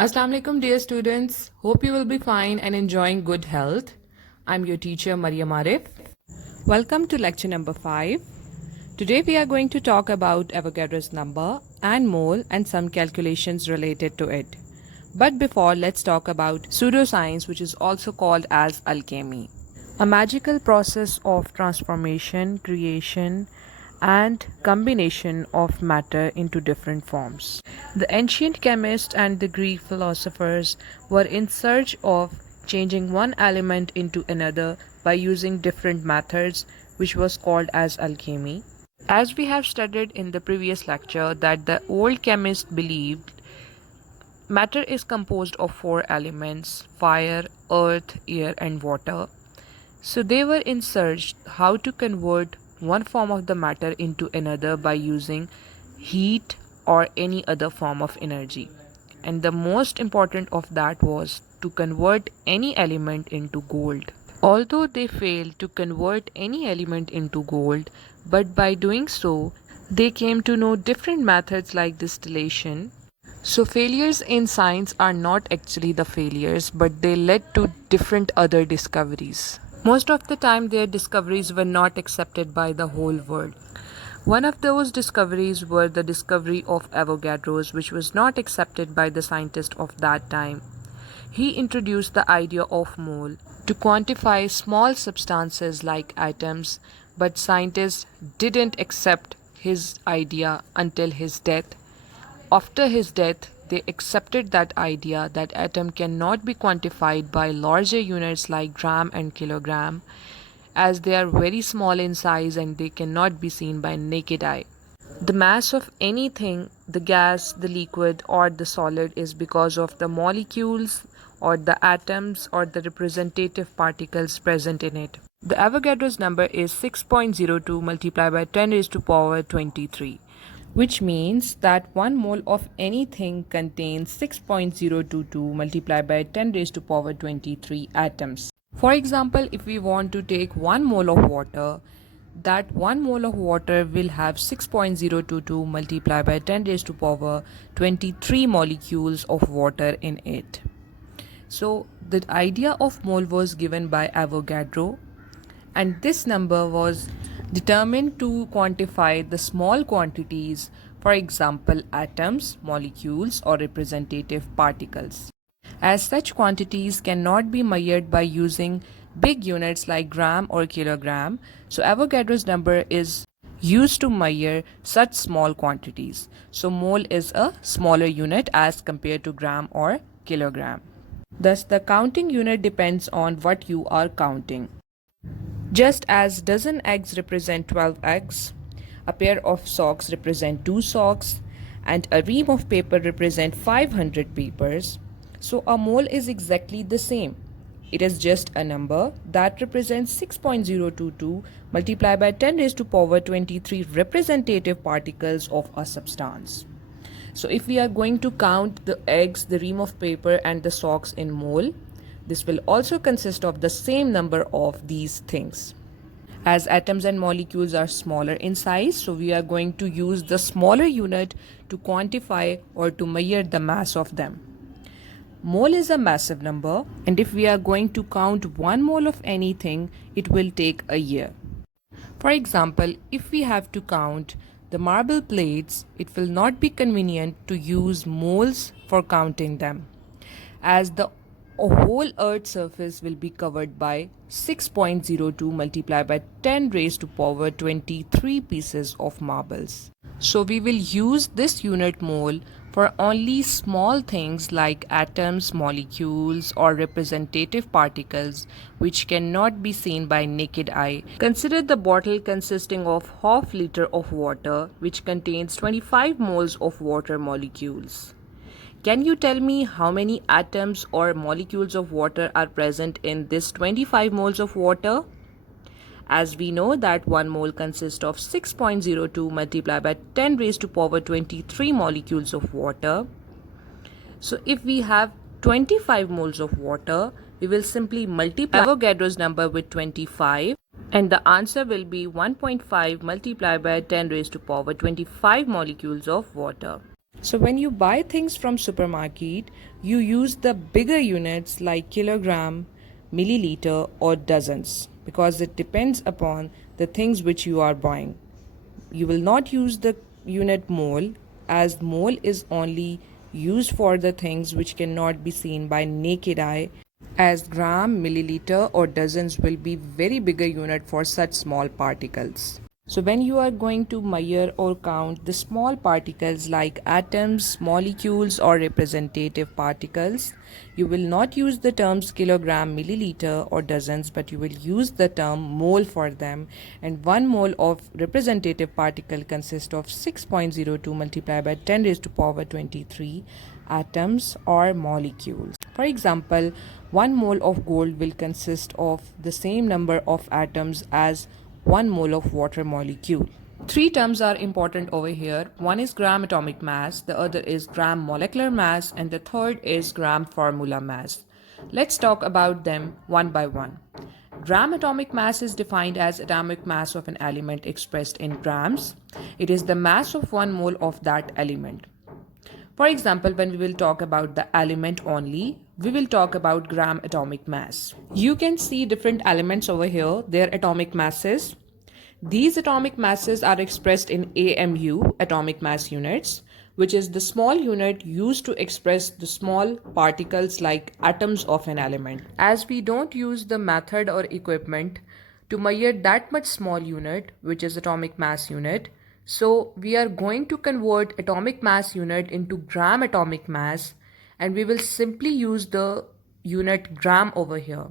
Assalamu alaikum dear students. Hope you will be fine and enjoying good health. I'm your teacher Maryam Arif. Welcome to lecture number 5. Today we are going to talk about Avogadro's number and mole and some calculations related to it. But before, let's talk about pseudoscience, which is also called as alchemy. A magical process of transformation, creation, and combination of matter into different forms. The ancient chemists and the Greek philosophers were in search of changing one element into another by using different methods, which was called as alchemy. As we have studied in the previous lecture, that the old chemists believed matter is composed of four elements: fire, earth, air, and water. So they were in search how to convert one form of the matter into another by using heat or any other form of energy. And the most important of that was to convert any element into gold. Although they failed to convert any element into gold, but by doing so, they came to know different methods like distillation. So failures in science are not actually the failures, but they led to different other discoveries. Most of the time, their discoveries were not accepted by the whole world. One of those discoveries were the discovery of Avogadro's, which was not accepted by the scientists of that time. He introduced the idea of mole to quantify small substances like atoms, but scientists didn't accept his idea until his death. After his death, they accepted that idea that atom cannot be quantified by larger units like gram and kilogram, as they are very small in size and they cannot be seen by naked eye. The mass of anything, the gas, the liquid, or the solid, is because of the molecules or the atoms or the representative particles present in it. The Avogadro's number is 6.02 multiplied by 10 raised to power 23. Which means that 1 mole of anything contains 6.022 multiplied by 10 raised to power 23 atoms. For example, if we want to take 1 mole of water, that 1 mole of water will have 6.022 multiplied by 10 raised to power 23 molecules of water in it. So the idea of mole was given by Avogadro, and this number was determined to quantify the small quantities, for example atoms, molecules, or representative particles. As such quantities cannot be measured by using big units like gram or kilogram, so Avogadro's number is used to measure such small quantities. So mole is a smaller unit as compared to gram or kilogram. Thus the counting unit depends on what you are counting. Just as dozen eggs represent 12 eggs, a pair of socks represent 2 socks, and a ream of paper represent 500 papers, so a mole is exactly the same. It is just a number that represents 6.022 multiplied by 10 raised to power 23 representative particles of a substance. So if we are going to count the eggs, the ream of paper, and the socks in mole, this will also consist of the same number of these things. As atoms and molecules are smaller in size, so we are going to use the smaller unit to quantify or to measure the mass of them. Mole is a massive number, and if we are going to count 1 mole of anything, it will take a year. For example, if we have to count the marble plates, it will not be convenient to use moles for counting them, as the whole earth's surface will be covered by 6.02 multiplied by 10 raised to power 23 pieces of marbles. So we will use this unit mole for only small things like atoms, molecules, or representative particles which cannot be seen by naked eye. Consider the bottle consisting of half liter of water which contains 25 moles of water molecules. Can you tell me how many atoms or molecules of water are present in this 25 moles of water? As we know that 1 mole consists of 6.02 multiplied by 10 raised to power 23 molecules of water. So if we have 25 moles of water, we will simply multiply Avogadro's number with 25, and the answer will be 1.5 multiplied by 10 raised to power 25 molecules of water. So when you buy things from supermarket, you use the bigger units like kilogram, milliliter or dozens because it depends upon the things which you are buying. You will not use the unit mole as mole is only used for the things which cannot be seen by naked eye, as gram, milliliter or dozens will be very bigger unit for such small particles. So when you are going to measure or count the small particles like atoms, molecules or representative particles, you will not use the terms kilogram, milliliter or dozens, but you will use the term mole for them. And 1 mole of representative particle consists of 6.02 multiplied by 10 raised to power 23 atoms or molecules. For example, 1 mole of gold will consist of the same number of atoms as 1 mole of water molecule. Three terms are important over here. One is gram atomic mass, the other is gram molecular mass, and the third is gram formula mass. Let's talk about them one by one. Gram atomic mass is defined as atomic mass of an element expressed in grams. It is the mass of 1 mole of that element. For example, when we will talk about the element only, we will talk about gram atomic mass. You can see different elements over here, their atomic masses. These atomic masses are expressed in AMU, atomic mass units, which is the small unit used to express the small particles like atoms of an element. As we don't use the method or equipment to measure that much small unit, which is atomic mass unit, so we are going to convert atomic mass unit into gram atomic mass, and we will simply use the unit gram over here.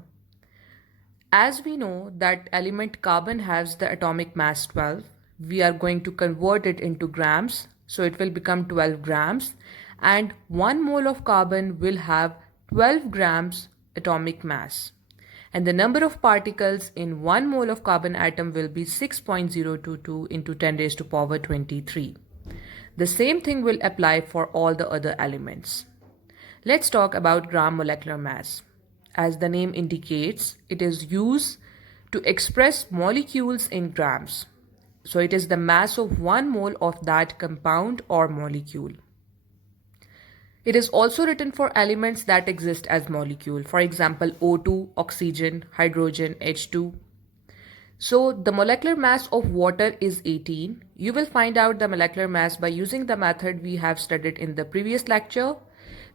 As we know that element carbon has the atomic mass 12, we are going to convert it into grams, so it will become 12 grams, and 1 mole of carbon will have 12 grams atomic mass. And the number of particles in 1 mole of carbon atom will be 6.022 into 10 raised to power 23. The same thing will apply for all the other elements. Let's talk about gram molecular mass. As the name indicates, it is used to express molecules in grams. So it is the mass of 1 mole of that compound or molecule. It is also written for elements that exist as molecule. For example, O2, oxygen, hydrogen, H2. So the molecular mass of water is 18. You will find out the molecular mass by using the method we have studied in the previous lecture.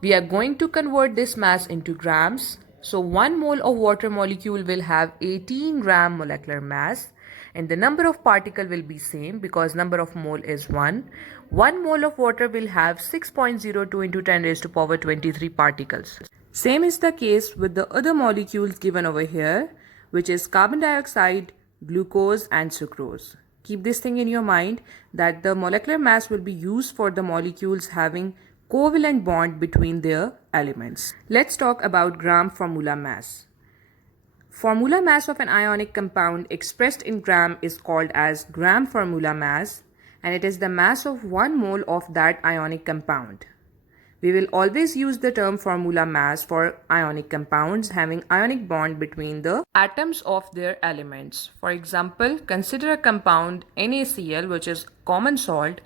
We are going to convert this mass into grams. So 1 mole of water molecule will have 18 gram molecular mass, and the number of particle will be same because number of mole is 1. 1 mole of water will have 6.02 into 10 raised to power 23 particles. Same is the case with the other molecules given over here, which is carbon dioxide, glucose and sucrose. Keep this thing in your mind that the molecular mass will be used for the molecules having covalent bond between their elements. Let's talk about gram formula mass. Formula mass of an ionic compound expressed in gram is called as gram formula mass, and it is the mass of 1 mole of that ionic compound. We will always use the term formula mass for ionic compounds having ionic bond between the atoms of their elements. For example, consider a compound NaCl, which is common salt.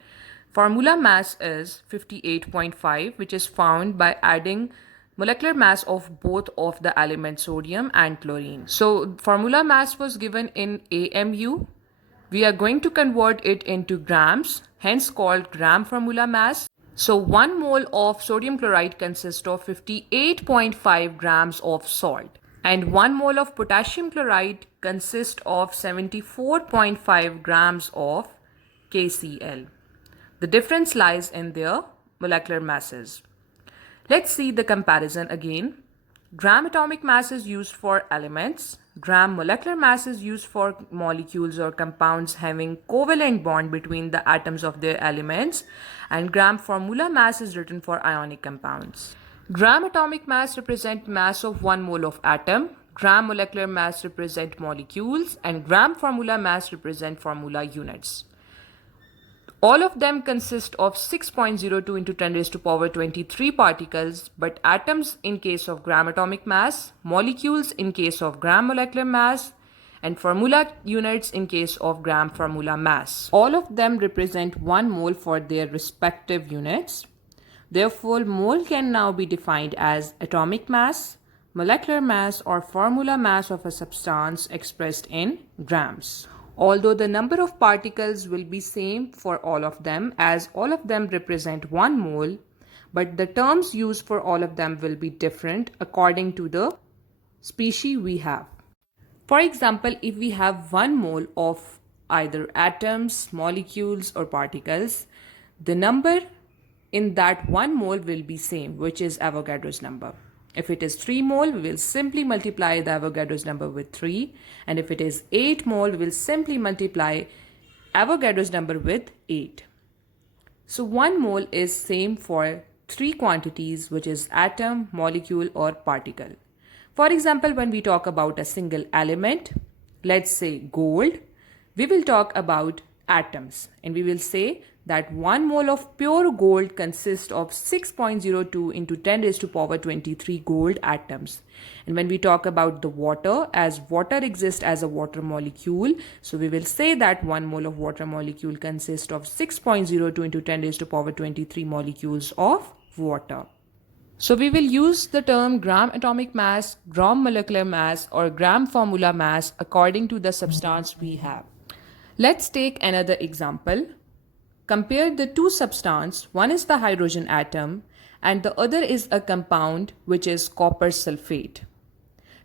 Formula mass is 58.5, which is found by adding molecular mass of both of the elements sodium and chlorine. So formula mass was given in AMU. We are going to convert it into grams, hence called gram formula mass. So 1 mole of sodium chloride consists of 58.5 grams of salt, and 1 mole of potassium chloride consists of 74.5 grams of KCl. The difference lies in their molecular masses. Let's see the comparison again. Gram atomic mass is used for elements. Gram molecular mass is used for molecules or compounds having covalent bond between the atoms of their elements. And gram formula mass is written for ionic compounds. Gram atomic mass represent mass of 1 mole of atom. Gram molecular mass represent molecules. And gram formula mass represent formula units. All of them consist of 6.02 into 10 raised to power 23 particles, but atoms in case of gram atomic mass, molecules in case of gram molecular mass, and formula units in case of gram formula mass. All of them represent 1 mole for their respective units. Therefore, mole can now be defined as atomic mass, molecular mass, or formula mass of a substance expressed in grams. Although the number of particles will be same for all of them, as all of them represent 1 mole, but the terms used for all of them will be different according to the species we have. For example, if we have 1 mole of either atoms, molecules, or particles, the number in that 1 mole will be same, which is Avogadro's number. If it is 3 mole, we will simply multiply the Avogadro's number with 3. And if it is 8 mole, we will simply multiply Avogadro's number with 8. So 1 mole is same for 3 quantities, which is atom, molecule, or particle. For example, when we talk about a single element, let's say gold, we will talk about atoms, and we will say that 1 mole of pure gold consists of 6.02 into 10 raised to power 23 gold atoms. And when we talk about the water, as water exists as a water molecule, so we will say that 1 mole of water molecule consists of 6.02 into 10 raised to power 23 molecules of water. So we will use the term gram atomic mass, gram molecular mass, or gram formula mass according to the substance we have. Let's take another example. Compare the two substances. One is the hydrogen atom and the other is a compound which is copper sulfate.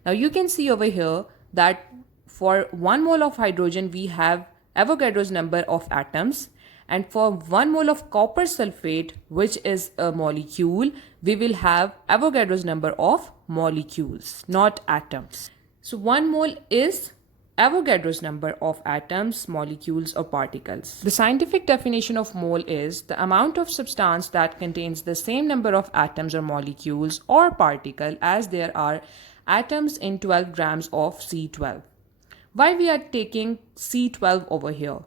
Now you can see over here that for 1 mole of hydrogen we have Avogadro's number of atoms, and for 1 mole of copper sulfate, which is a molecule, we will have Avogadro's number of molecules, not atoms. So 1 mole is Avogadro's number of atoms, molecules, or particles. The scientific definition of mole is the amount of substance that contains the same number of atoms or molecules or particle as there are atoms in 12 grams of C12. Why we are taking C12 over here?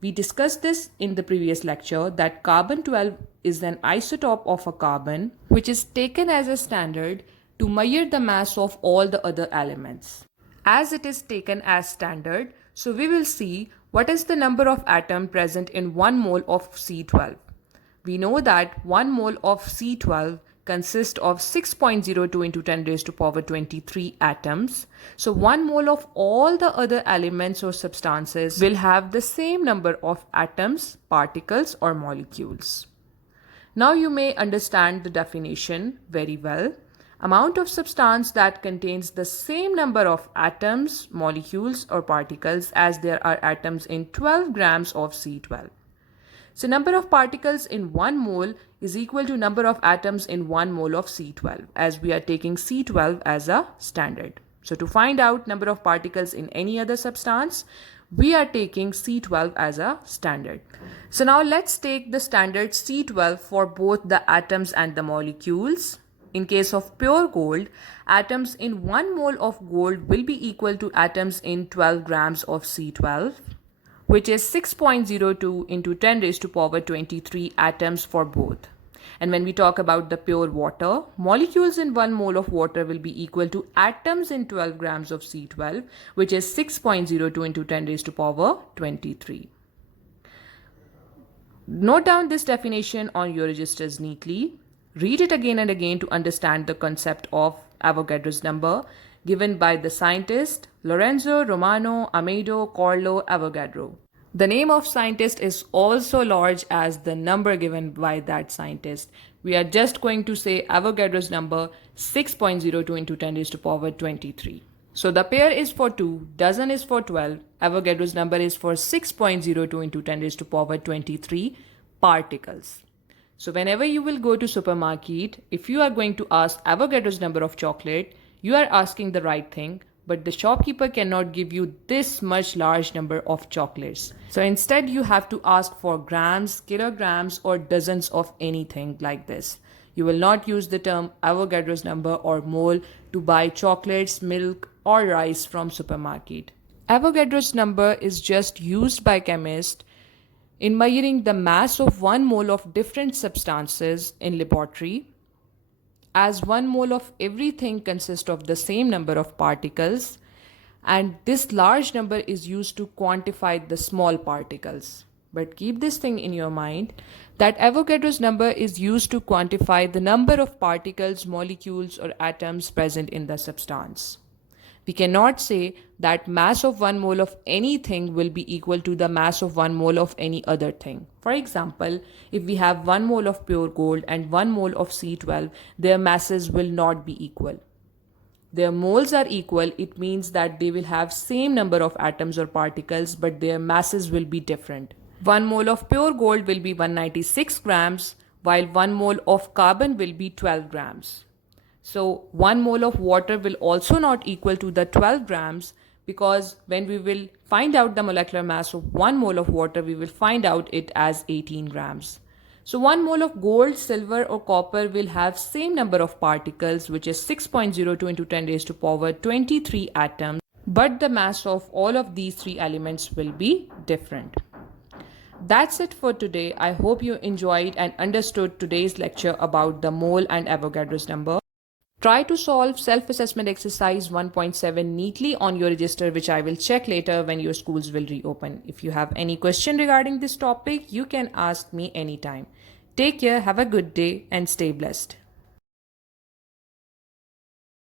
We discussed this in the previous lecture that carbon-12 is an isotope of a carbon which is taken as a standard to measure the mass of all the other elements. As it is taken as standard, so we will see what is the number of atom present in 1 mole of C12. We know that 1 mole of C12 consists of 6.02 into 10 raised to power 23 atoms. So 1 mole of all the other elements or substances will have the same number of atoms, particles, or molecules. Now you may understand the definition very well. Amount of substance that contains the same number of atoms, molecules, or particles as there are atoms in 12 grams of C12. So number of particles in 1 mole is equal to number of atoms in 1 mole of C12, as we are taking C12 as a standard. So to find out number of particles in any other substance, we are taking C12 as a standard. So now let's take the standard C12 for both the atoms and the molecules. In case of pure gold, atoms in 1 mole of gold will be equal to atoms in 12 grams of C12, which is 6.02 into 10 raised to power 23 atoms for both. And when we talk about the pure water, molecules in 1 mole of water will be equal to atoms in 12 grams of C12, which is 6.02 into 10 raised to power 23. Note down this definition on your registers neatly. Read it again and again to understand the concept of Avogadro's number given by the scientist Lorenzo Romano Amedeo Carlo Avogadro. The name of scientist is also large as the number given by that scientist. We are just going to say Avogadro's number 6.02 into 10 raised to power 23. So the pair is for 2, dozen is for 12, Avogadro's number is for 6.02 into 10 raised to power 23 particles. So whenever you will go to supermarket, if you are going to ask Avogadro's number of chocolate, you are asking the right thing, but the shopkeeper cannot give you this much large number of chocolates. So instead you have to ask for grams, kilograms, or dozens of anything like this. You will not use the term Avogadro's number or mole to buy chocolates, milk, or rice from supermarket. Avogadro's number is just used by chemists in measuring the mass of 1 mole of different substances in laboratory, as 1 mole of everything consists of the same number of particles, and this large number is used to quantify the small particles. But keep this thing in your mind that Avogadro's number is used to quantify the number of particles, molecules, or atoms present in the substance. We cannot say that mass of 1 mole of anything will be equal to the mass of 1 mole of any other thing. For example, if we have 1 mole of pure gold and 1 mole of C12, their masses will not be equal. Their moles are equal, it means that they will have same number of atoms or particles, but their masses will be different. 1 mole of pure gold will be 196 grams, while 1 mole of carbon will be 12 grams. So 1 mole of water will also not equal to the 12 grams, because when we will find out the molecular mass of 1 mole of water, we will find out it as 18 grams. So 1 mole of gold, silver or copper will have same number of particles, which is 6.02 into 10 raised to power 23 atoms, but the mass of all of these three elements will be different. That's it for today. I hope you enjoyed and understood today's lecture about the mole and Avogadro's number. Try to solve self-assessment exercise 1.7 neatly on your register, which I will check later when your schools will reopen. If you have any question regarding this topic, you can ask me anytime. Take care, have a good day, and stay blessed.